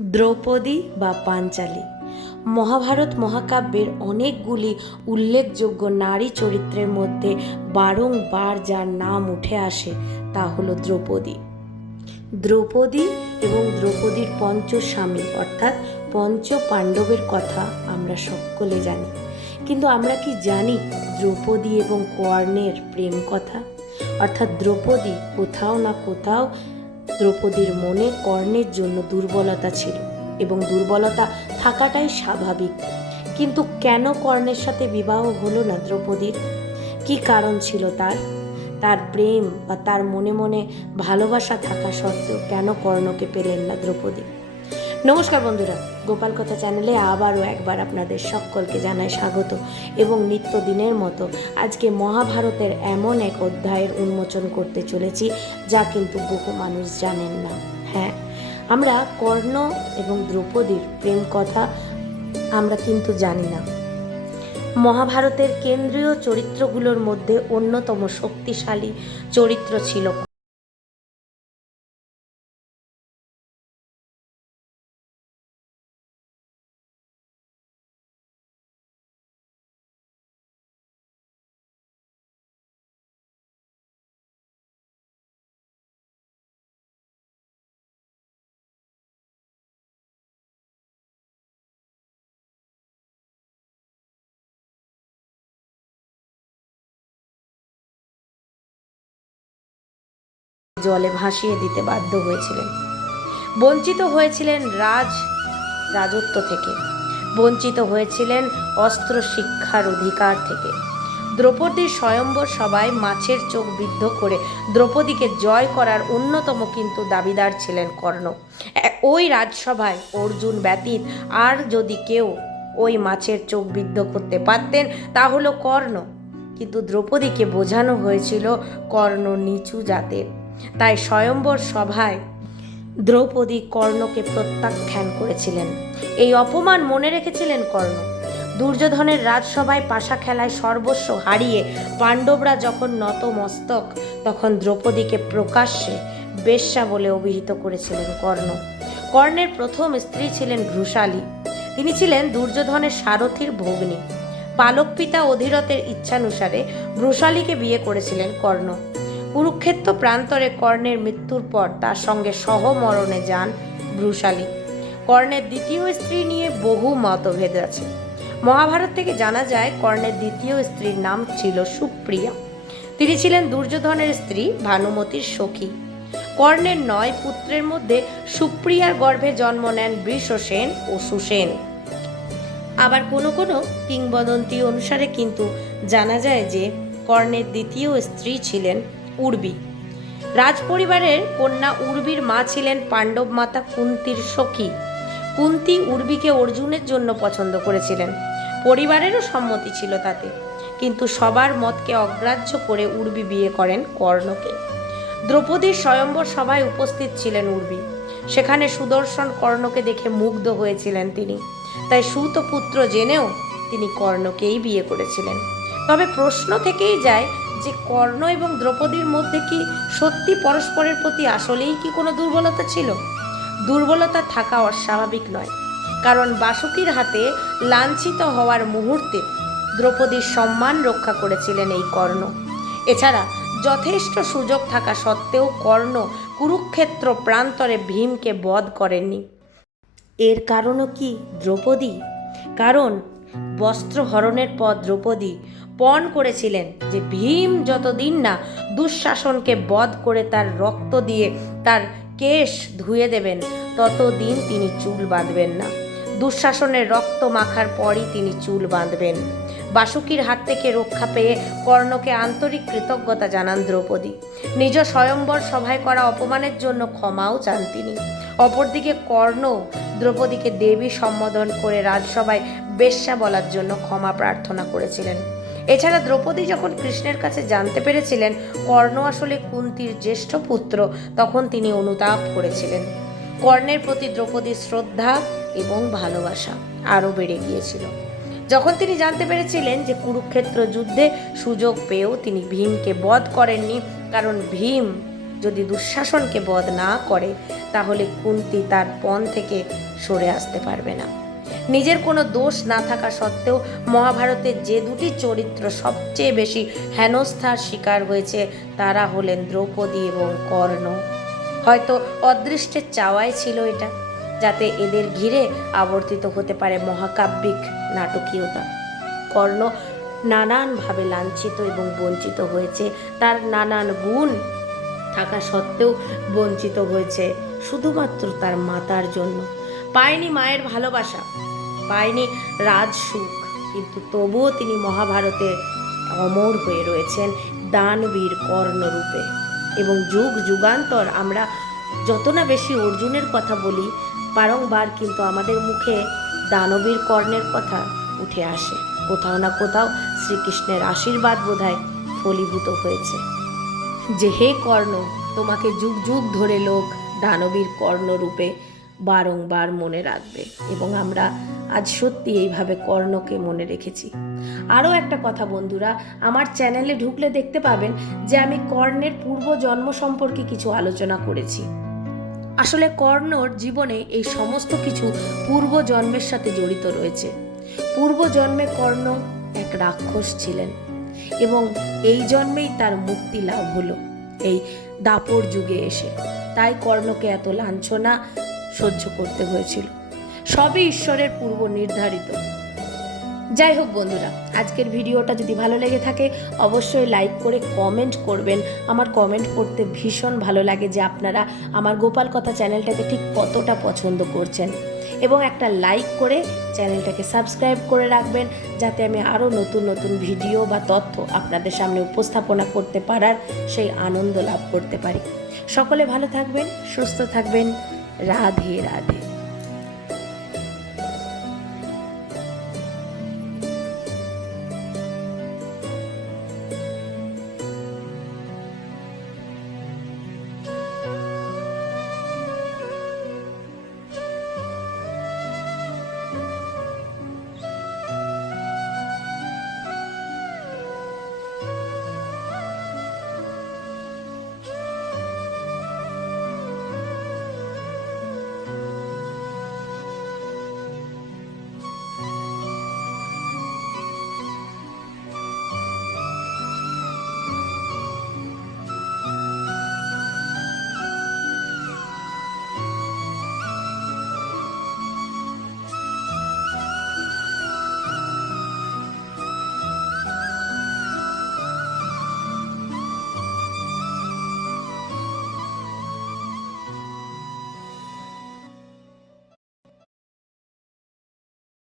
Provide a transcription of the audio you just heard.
দ্রৌপদী বা পাঞ্চালী। মহাভারত মহাকাব্যের অনেকগুলি উল্লেখযোগ্য নারী চরিত্রের মধ্যে বারংবার যার নাম উঠে আসে তা হলো দ্রৌপদী। দ্রৌপদী এবং দ্রৌপদীর পঞ্চস্বামী অর্থাৎ পঞ্চ পাণ্ডবের কথা আমরা সকলে জানি। কিন্তু আমরা কি জানি দ্রৌপদী এবং কর্ণের প্রেম কথা? অর্থাৎ দ্রৌপদী কোথাও না কোথাও দ্রৌপদীর মনে কর্ণের জন্য দুর্বলতা ছিল এবং দুর্বলতা থাকাটাই স্বাভাবিক। কিন্তু কেন কর্ণের সাথে বিবাহ হলো না দ্রৌপদীর? কি কারণ ছিল তার? তার প্রেম বা তার মনে মনে ভালোবাসা থাকা সত্ত্বেও কেন কর্ণকে পেলেন না দ্রৌপদী? নমস্কার বন্ধুরা, গোপাল কথা চ্যানেলে আবারও একবার আপনাদের সকলকে জানাই স্বাগত এবং নিত্যদিনের মতো আজকে মহাভারতের এমন এক অধ্যায়ের উন্মোচন করতে চলেছি, যা কিন্তু বহু মানুষ জানেন না। হ্যাঁ আমরা কর্ণ এবং দ্রৌপদীর প্রেম কথা আমরা কিন্তু জানি না। মহাভারতের কেন্দ্রীয় চরিত্রগুলোর মধ্যে অন্যতম শক্তিশালী চরিত্র ছিল জলে ভাসিয়ে দিতে বাধ্য হয়েছিলেন। বঞ্চিত হয়েছিলেন রাজ রাজত্ব থেকে। বঞ্চিত হয়েছিলেন অস্ত্র শিক্ষার অধিকার থেকে। দ্রৌপদীর স্বয়ম্বর সবাই মাছের চোখ বিদ্ধ করে দ্রৌপদীকে জয় করার অন্যতম কিন্তু দাবিদার ছিলেন কর্ণ। ওই রাজসভায় অর্জুন ব্যতীত আর যদি কেউ ওই মাছের চোখ বিদ্ধ করতে পারতেন তা হলো কর্ণ। কিন্তু দ্রৌপদীকে বোঝানো হয়েছিল কর্ণ নিচু জাতের। তাই স্বয়ম্বর সভায় দ্রৌপদী কর্ণকে প্রত্যাখ্যান করেছিলেন। এই অপমান মনে রেখেছিলেন কর্ণ। দুর্যোধনের রাজসভায় পাশা খেলায় সর্বস্ব হারিয়ে পাণ্ডবরা যখন নত মস্তক তখন দ্রৌপদীকে প্রকাশ্যে বেশ্যা বলে অভিহিত করেছিলেন কর্ণ। কর্ণের প্রথম স্ত্রী ছিলেন ভ্রুশালী। তিনি ছিলেন দুর্যোধনের সারথীর ভগ্নী। পালক পিতা অধীরথের ইচ্ছানুসারে ভ্রুশালীকে বিয়ে করেছিলেন কর্ণ। কুরুক্ষেত্র প্রান্তরে কর্ণের মৃত্যুর পর তার সঙ্গে সহমরণে যান ভ্রুশালী কর্ণের দ্বিতীয় স্ত্রী নিয়ে বহু মতভেদ আছে। মহাভারত থেকে জানা যায়, কর্ণের দ্বিতীয় স্ত্রীর নাম ছিল সুপ্রিয়া। তিনি ছিলেন দুর্যোধনের স্ত্রী, ভানুমতির সখী। কর্ণের নয় পুত্রের মধ্যে সুপ্রিয়ার গর্ভে জন্ম নেন বৃষসেন ও সুসেন। আবার কোনো কোনো কিংবদন্তি অনুসারে কিন্তু জানা যায় যে, কর্ণের দ্বিতীয় স্ত্রী ছিলেন উর্বী। রাজপরিবারের কন্যা উর্বীর মা ছিলেন পাণ্ডব মাতা কুন্তির সখী। কুন্তি উর্বীকে অর্জুনের জন্য পছন্দ করেছিলেন। পরিবারেরও সম্মতি ছিল তাতে। কিন্তু সবার মতকে অগ্রাহ্য করে উর্বী বিয়ে করেন কর্ণকে। দ্রৌপদীর স্বয়ম্বর সভায় উপস্থিত ছিলেন উর্বী। সেখানে সুদর্শন কর্ণকে দেখে মুগ্ধ হয়েছিলেন তিনি। তাই সুতপুত্র জেনেও তিনি কর্ণকেই বিয়ে করেছিলেন। তবে প্রশ্ন থেকেই যায় যে কর্ণ এবং দ্রৌপদীর মধ্যে কি সত্যি পরস্পরের প্রতি আসলেই কি কোনো দুর্বলতা ছিল? দুর্বলতা থাকা অস্বাভাবিক নয়, কারণ বাসুকির হাতে লাঞ্ছিত হওয়ার মুহূর্তে দ্রৌপদীর সম্মান রক্ষা করেছিলেন এই কর্ণ। এছাড়া যথেষ্ট সুযোগ থাকা সত্ত্বেও কর্ণ কুরুক্ষেত্র প্রান্তরে ভীমকে বধ করেননি। এর কারণও কি দ্রৌপদী? কারণ বস্ত্রহরণের পর দ্রৌপদী পণ করেছিলেন যে ভীম যতদিন না দুঃশাসনকে বধ করে তার রক্ত দিয়ে তার কেশ ধুয়ে দেবেন, ততদিন তিনি চুল বাঁধবেন না। দুঃশাসনের রক্ত মাখার পরই তিনি চুল বাঁধবেন। বাসুকির হাত থেকে রক্ষা পেয়ে কর্ণকে আন্তরিক কৃতজ্ঞতা জানান দ্রৌপদী। নিজ স্বয়ম্বর সভায় করা অপমানের জন্য ক্ষমাও চান তিনি। অপরদিকে কর্ণ দ্রৌপদীকে দেবী সম্বোধন করে রাজসভায় বেশ্যা বলার জন্য ক্ষমা প্রার্থনা করেছিলেন। এছাড়া দ্রৌপদী যখন কৃষ্ণের কাছে জানতে পেরেছিলেন কর্ণ আসলে কুন্তির জ্যেষ্ঠ পুত্র, তখন তিনি অনুতাপ করেছিলেন। কর্ণের প্রতি দ্রৌপদীর শ্রদ্ধা এবং ভালোবাসা আরও বেড়ে গিয়েছিল। যখন তিনি জানতে পেরেছিলেন যে কুরুক্ষেত্র যুদ্ধে সুযোগ পেয়েও তিনি ভীমকে বধ করেননি, কারণ ভীম যদি দুঃশাসনকে বধ না করে, তাহলে কুন্তি তার পণ থেকে সরে আসতে পারবে না। নিজের কোনো দোষ না থাকা সত্ত্বেও মহাভারতের যে দুটি চরিত্র সবচেয়ে বেশি হেনস্থার শিকার হয়েছে তারা হলেন দ্রৌপদী এবং কর্ণ। হয়তো অদৃষ্টের চাওয়াই ছিল এটা, যাতে এদের ঘিরে আবর্তিত হতে পারে মহাকাব্যিক নাটকীয়তা। কর্ণ নানানভাবে লাঞ্ছিত এবং বঞ্চিত হয়েছে, তার নানান গুণ থাকা সত্ত্বেও বঞ্চিত হয়েছে, শুধুমাত্র তার মাতার জন্য। পায়নি মায়ের ভালোবাসা, পায়নি রাজসুখ কিন্তু তবুও তিনি মহাভারতে অমর হয়ে রয়েছেন দানবীর কর্ণরূপে। এবং যুগ যুগান্তর আমরা যত না বেশি অর্জুনের কথা বলি, বারংবার কিন্তু আমাদের মুখে দানবীর কর্ণের কথা উঠে আসে। কোথাও না কোথাও শ্রীকৃষ্ণের আশীর্বাদ বোধহয় ফলীভূত হয়েছে। যে হে কর্ণ, তোমাকে যুগ যুগ ধরে লোক দানবীর কর্ণরূপে বারংবার মনে রাখবে এবং আমরা আজ সত্যি এইভাবে কর্ণকে মনে রেখেছি। আরও একটা কথা বন্ধুরা, আমার চ্যানেলে ঢুকলে দেখতে পাবেন যে আমি কর্ণের পূর্ব জন্ম সম্পর্কে কিছু আলোচনা করেছি। আসলে কর্ণর জীবনে এই সমস্ত কিছু পূর্ব জন্মের সাথে জড়িত রয়েছে। পূর্ব জন্মে কর্ণ এক রাক্ষস ছিলেন এবং এই জন্মেই তার মুক্তি লাভ হলো। এই দাপর যুগে এসে। তাই কর্ণকে এত লাঞ্ছনা সহ্য করতে হয়েছিল। সবই ঈশ্বরের পূর্ব নির্ধারিত। যাই হোক বন্ধুরা, আজকের ভিডিওটা যদি ভালো লেগে থাকে, অবশ্যই লাইক করে কমেন্ট করবেন। আমার কমেন্ট করতে ভীষণ ভালো লাগে যে আপনারা আমার গোপাল কথা চ্যানেলটাকে ঠিক কতটা পছন্দ করছেন। এবং একটা লাইক করে চ্যানেলটাকে সাবস্ক্রাইব করে রাখবেন, যাতে আমি আরও নতুন নতুন ভিডিও বা তথ্য আপনাদের সামনে উপস্থাপনা করতে পারার সেই আনন্দ লাভ করতে পারি। সকলে ভালো থাকবেন, সুস্থ থাকবেন। রাধে রাধে।